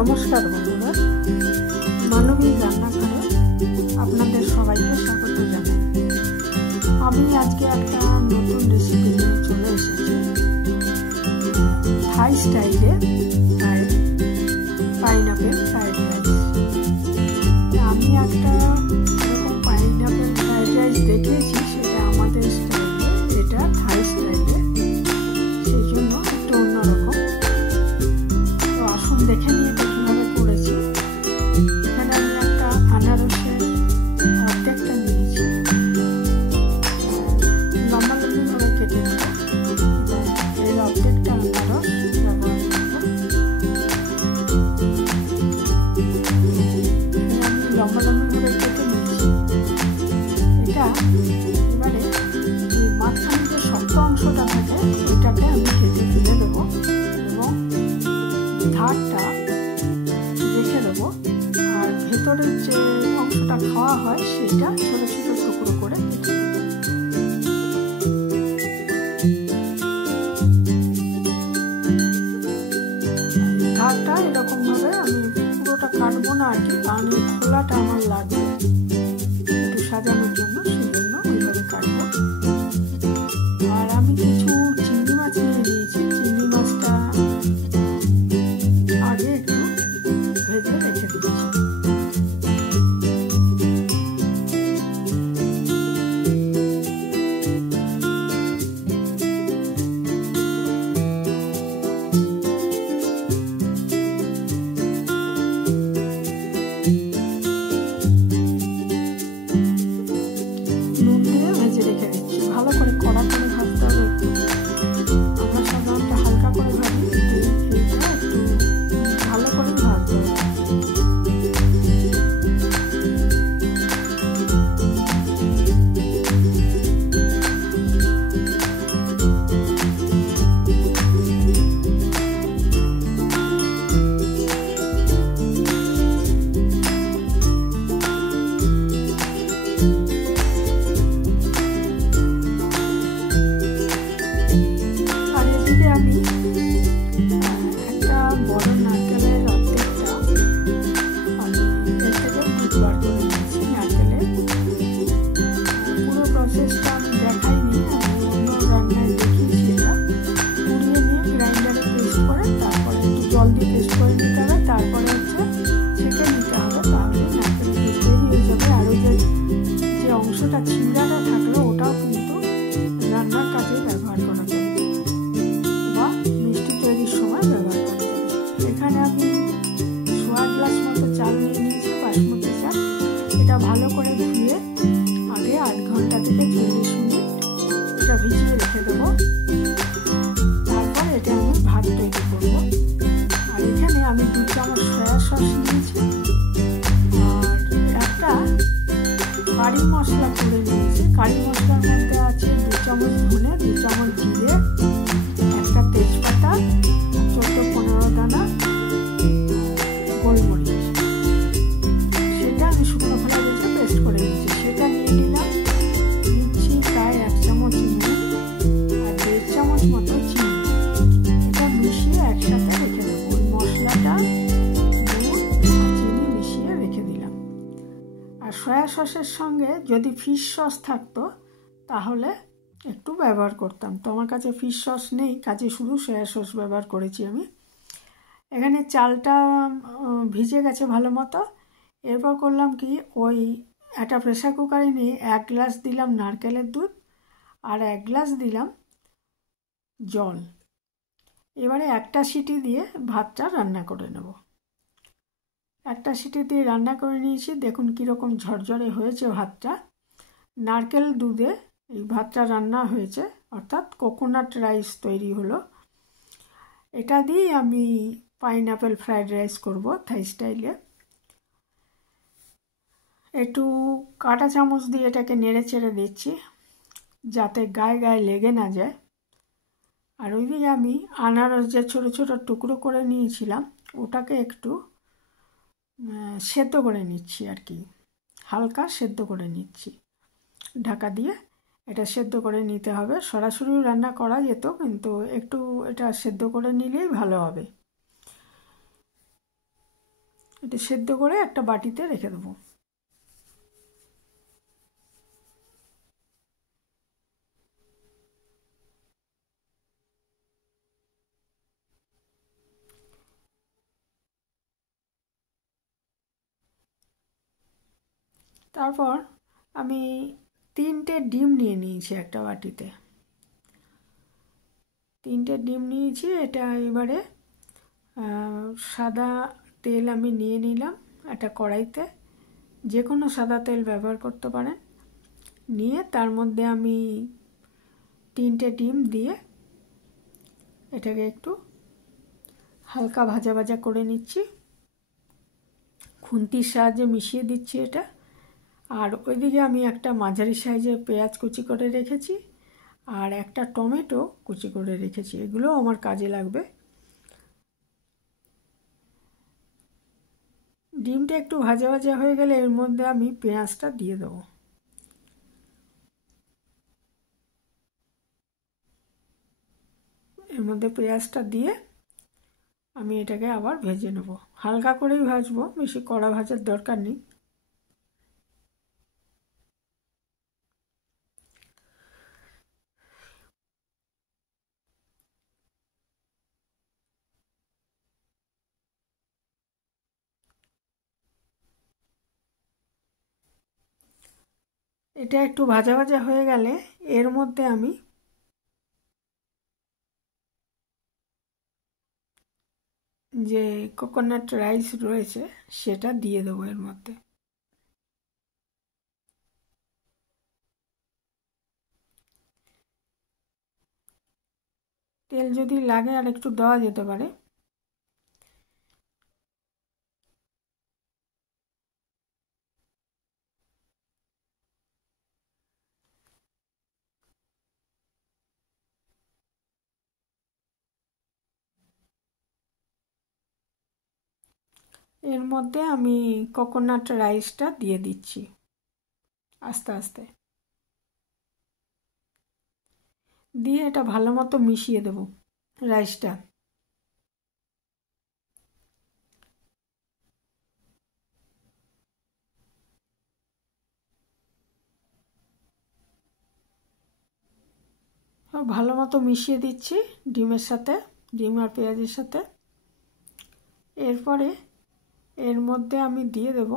নমস্কার বন্ধুরা, মানবিক রান্নাঘরে আপনাদের সবাইকে স্বাগত জানাই। আমি আজকে একটা নতুন রেসিপি নিয়ে চলে এসেছি। থাই স্টাইলে পাইনাপেল ফ্রাইড রাইস। আমি একটা এরকম পাইনাপেল ফ্রাইড রাইস দেখিয়েছি, সেটা আমাদের স্টাইলে, এটা থাই স্টাইলে, সেই জন্য একটু অন্যরকম। তো আসুন দেখে নিয়ে কীভাবে করেছি। এখানে আমি একটা আনারসের অর্ধেকটা নিয়েছি, লম্বা লম্বিভাবে কেটে নেব এবং এর অর্ধেকটা আনারস ব্যবহার করব। আমি লম্বা লম্বিভাবে কেটে নিয়েছি। এটা এবারে এই মাঝখানে যে শক্ত অংশটা থাকে ওইটাকে আমি কেটে ফেলে দেবো এবং ধারটা রেখে দেবো, আর ভেতরের যে অংশটা খাওয়া হয় সেটা ছোটো ছোটো টুকরো করে কেটে দেবো। ধারটা এরকমভাবে আমি পুরোটা কাটবো না আর কি, কারণ এই খোলাটা আমার লাগবে একটু সাজানোর জন্য, সেই জন্য ওইভাবে কাটবো। আর আমি কিছু চিংড়ি মাছ নিয়ে নিয়েছি। চিংড়ি মাছটা আগে একটু ভেজে রেখে দিচ্ছি। নুন দিয়ে ভেজে রেখে দিচ্ছি। ভালো করে কড়া করে ভাজতে হবে একটু। আমরা সাধারণত হালকা করে ভাজি, এইটা একটু ভালো করে ভাজতে হবে। আর এদিকে আমি একটা বড় নারকেলের অর্ধেকটা আমি এর থেকে দুধ বার করে নিয়েছি। নারকেলের পুরো প্রসেসটা আমি দেখাইনি, আমি অন্য রান্নায় দেখিয়েছি। এটা পুড়িয়ে নিয়ে গ্রাইন্ডারে পেস্ট করে তারপরে একটু জল দিয়ে পেস্ট করে নিতে হবে, তারপরে ছেঁকে নিতে হবে, তাহলে নারকেলের দুধ তৈরি হয়ে যাবে। আর ওই যে অংশটা ছিমড়াটা থাকলো ওটাও কিন্তু রান্নার কাজে ব্যবহার করা যাবে বা মিষ্টি তৈরির সময় ব্যবহার করা যাবে। এখানে আমি 1 গ্লাস মতো চাল নিয়ে নিয়েছি, বাসমতি চাল। এটা ভালো করে ধুয়ে আগে 8 ঘন্টা থেকে 40 মিনিট এটা ভিজিয়ে রেখে দেবো। তারপর এটা আমি ভাত তৈরি করব। আর এখানে আমি 2 চামচ সয়া সস নিয়েছি, আর একটা কারি মশলা করে নিয়েছি। কারি মশলার মধ্যে আছে 2 চামচ ধনে, 2 চামচ জিরে, একটা তেজপাতা, 14-15 দানা গোলমরিচ। সেটা আমি শুকনো খোলা বেঁচে পেস্ট করে নিয়েছি। সেটা নিয়ে নিচ্ছি প্রায় 1 চামচ নুন আর 1.5 চামচ মতো চিনি। এটা মিশিয়ে একসাথে রেখে দেবো। ওই মশলাটা নুন আর চিনি মিশিয়ে রেখে দিলাম। আর সয়া সসের সঙ্গে যদি ফিশ সস থাকতো তাহলে একটু ব্যবহার করতাম। তো আমার কাছে ফিশ সস নেই, কাজে শুধু সয়া সস ব্যবহার করেছি আমি। এখানে চালটা ভিজে গেছে ভালো মতো। এরপর করলাম কি, ওই একটা প্রেসার কুকারে নিয়ে 1 গ্লাস দিলাম নারকেলের দুধ আর 1 গ্লাস দিলাম জল। এবারে একটা সিটি দিয়ে ভাতটা রান্না করে নেব। একটা সিটি দিয়ে রান্না করে নিয়েছি। দেখুন কীরকম ঝরঝরে হয়েছে ভাতটা। নারকেল দুধে এই ভাতটা রান্না হয়েছে, অর্থাৎ কোকোনাট রাইস তৈরি হলো। এটা দিয়ে আমি পাইনাপেল ফ্রাইড রাইস করব থাই স্টাইলে। একটু কাঁটা চামচ দিয়ে এটাকে নেড়ে চেড়ে দিচ্ছি যাতে গায়ে গায়ে লেগে না যায়। আর ওইদিকে আমি আনারস যে ছোটো ছোটো টুকরো করে নিয়েছিলাম ওটাকে একটু সেদ্ধ করে নিচ্ছি আর কি, হালকা সেদ্ধ করে নিচ্ছি। ঢাকা দিয়ে এটা সেদ্ধ করে নিতে হবে। সরাসরি রান্না করা যেত, কিন্তু একটু এটা সেদ্ধ করে নিলেই ভালো হবে। এটা সেদ্ধ করে একটা বাটিতে রেখে দেবো। তারপর আমি 3টে ডিম নিয়ে নিয়েছি একটা বাটিতে। 3টে ডিম নিয়েছি। এটা এবারে সাদা তেল আমি নিয়ে নিলাম একটা কড়াইতে, যে কোনো সাদা তেল ব্যবহার করতে পারেন। নিয়ে তার মধ্যে আমি 3টে ডিম দিয়ে এটাকে একটু হালকা ভাজা ভাজা করে নিচ্ছি। খুন্তির সাহায্যে মিশিয়ে দিচ্ছি এটা। আর ওইদিকে আমি একটা মাঝারি সাইজের পেঁয়াজ কুচি করে রেখেছি, আর একটা টমেটো কুচি করে রেখেছি, এগুলো আমার কাজে লাগবে। ডিমটা একটু ভাজা ভাজা হয়ে গেলে এর মধ্যে আমি পেঁয়াজটা দিয়ে দেবো। এর মধ্যে পেঁয়াজটা দিয়ে আমি এটাকে আবার ভেজে নেব। হালকা করেই ভাজবো, বেশি কড়া ভাজার দরকার নেই। এটা একটু ভাজা ভাজা হয়ে গেলে এর মধ্যে আমি যে কোকোনাট রাইস রয়েছে সেটা দিয়ে দেবো এর মধ্যে। তেল যদি লাগে আর একটু দেওয়া যেতে পারে। এর মধ্যে আমি কোকোনাট রাইসটা দিয়ে দিচ্ছি আস্তে আস্তে, দিয়ে এটা ভালো মতো মিশিয়ে দেবো রাইসটা। ভালো মতো মিশিয়ে দিচ্ছি ডিমের সাথে, ডিম আর পেঁয়াজের সাথে। এরপরে এর মধ্যে আমি দিয়ে দেব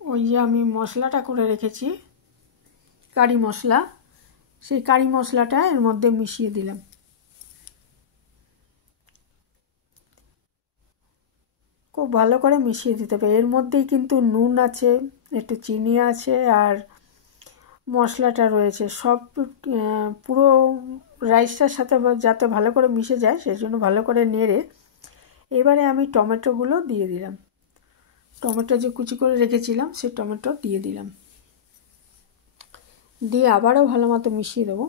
ওই যে আমি মশলাটা করে রেখেছি কারি মশলা, সেই কারি মশলাটা এর মধ্যে মিশিয়ে দিলাম। খুব ভালো করে মিশিয়ে দিতে হবে। এর মধ্যেই কিন্তু নুন আছে, একটু চিনি আছে, আর মশলাটা রয়েছে। সব পুরো রাইসটার সাথে যাতে ভালো করে মিশে যায় সেই জন্য ভালো করে নেড়ে এবারে আমি টমেটোগুলো দিয়ে দিলাম। টমেটো যে কুচি করে রেখেছিলাম সেই টমেটো দিয়ে দিলাম, দিয়ে আবারও ভালো মতো মিশিয়ে দেবো।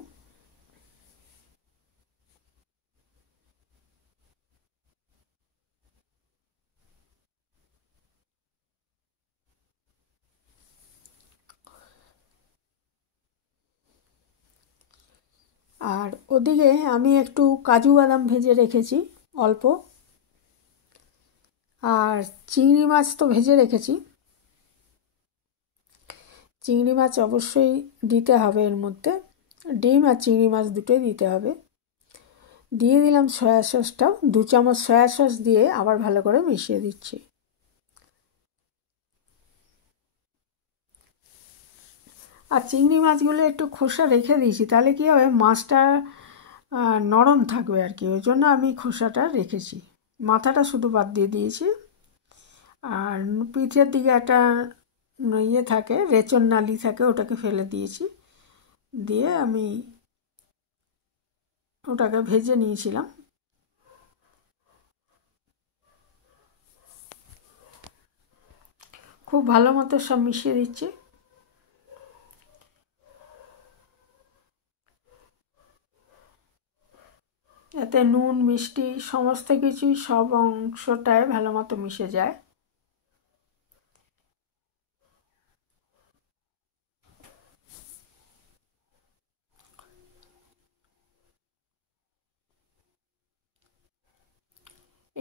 আর ওদিকে আমি একটু কাজু বাদাম ভেজে রেখেছি অল্প, আর চিংড়ি মাছ তো ভেজে রেখেছি। চিংড়ি মাছ অবশ্যই দিতে হবে এর মধ্যে, ডিম আর চিংড়ি মাছ দুটোই দিতে হবে। দিয়ে দিলাম সয়া সসটাও, 2 চামচ সয়া সস দিয়ে আবার ভালো করে মিশিয়ে দিচ্ছি। আর চিংড়ি মাছগুলো একটু খোসা রেখে দিয়েছি, তাহলে কী হবে মাছটা নরম থাকবে আর কি, ওই জন্য আমি খোসাটা রেখেছি। মাথাটা শুধু বাদ দিয়ে দিয়েছি। আর পিঠের দিকে একটা ইয়ে থাকে, রেচন নালি থাকে, ওটাকে ফেলে দিয়েছি। দিয়ে আমি ওটাকে ভেজে নিয়েছিলাম। খুব ভালো মতো সব মিশিয়ে দিচ্ছি। এতে নুন মিষ্টি সমস্ত কিছুই সব অংশটায় ভালো মতো মিশে যায়।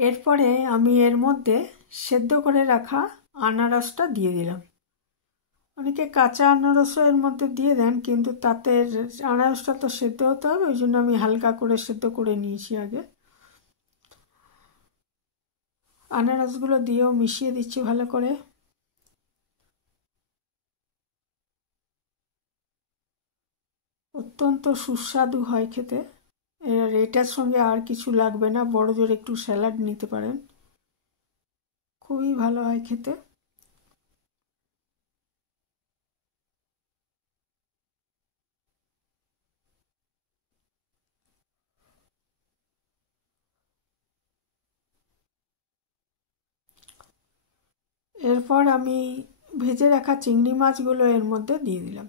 এরপরে আমি এর মধ্যে সেদ্ধ করে রাখা আনারসটা দিয়ে দিলাম। অনেকে কাঁচা আনারসও এর মধ্যে দিয়ে দেন, কিন্তু তাতে আনারসটা তো সেদ্ধ হতে হবে, ওই জন্য আমি হালকা করে সেদ্ধ করে নিয়েছি আগে। আনারসগুলো দিয়েও মিশিয়ে দিচ্ছি ভালো করে। অত্যন্ত সুস্বাদু হয় খেতে। এটার সঙ্গে আর কিছু লাগবে না, বড় জোর একটু স্যালাড নিতে পারেন, খুবই ভালো হয় খেতে। এরপর আমি ভেজে রাখা চিংড়ি মাছগুলো এর মধ্যে দিয়ে দিলাম।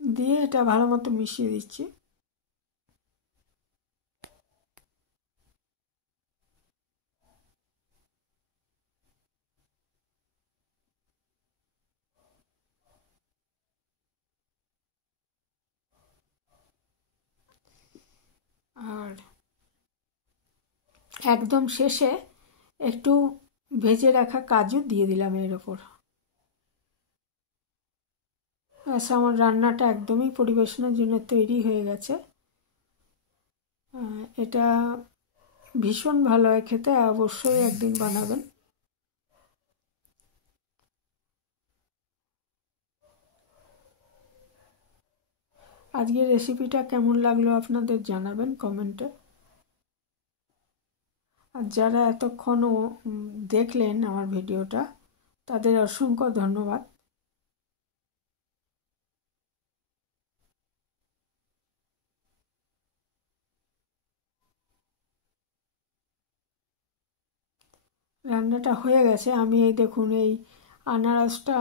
দিয়ে এটা ভালো মতো মিশিয়ে দিচ্ছি। আর একদম শেষে একটু ভেজে রাখা কাজু দিয়ে দিলাম এর ওপর। ব্যাস, আমার রান্নাটা একদমই পরিবেশনের জন্য তৈরি হয়ে গেছে। এটা ভীষণ ভালো হয় খেতে, অবশ্যই একদিন বানাবেন। আজকের রেসিপিটা কেমন লাগলো আপনাদের জানাবেন কমেন্টে। আর যারা এতক্ষণও দেখলেন আমার ভিডিওটা, তাদের অসংখ্য ধন্যবাদ। রান্নাটা হয়ে গেছে। আমি এই দেখুন, এই আনারসটা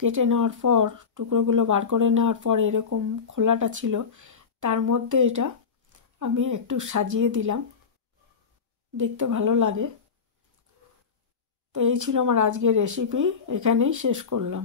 কেটে নেওয়ার পর, টুকরোগুলো বার করে নেওয়ার পর এরকম খোলাটা ছিল, তার মধ্যে এটা আমি একটু সাজিয়ে দিলাম, দেখতে ভালো লাগে। তো এই ছিল আমার আজকের রেসিপি, এখানেই শেষ করলাম।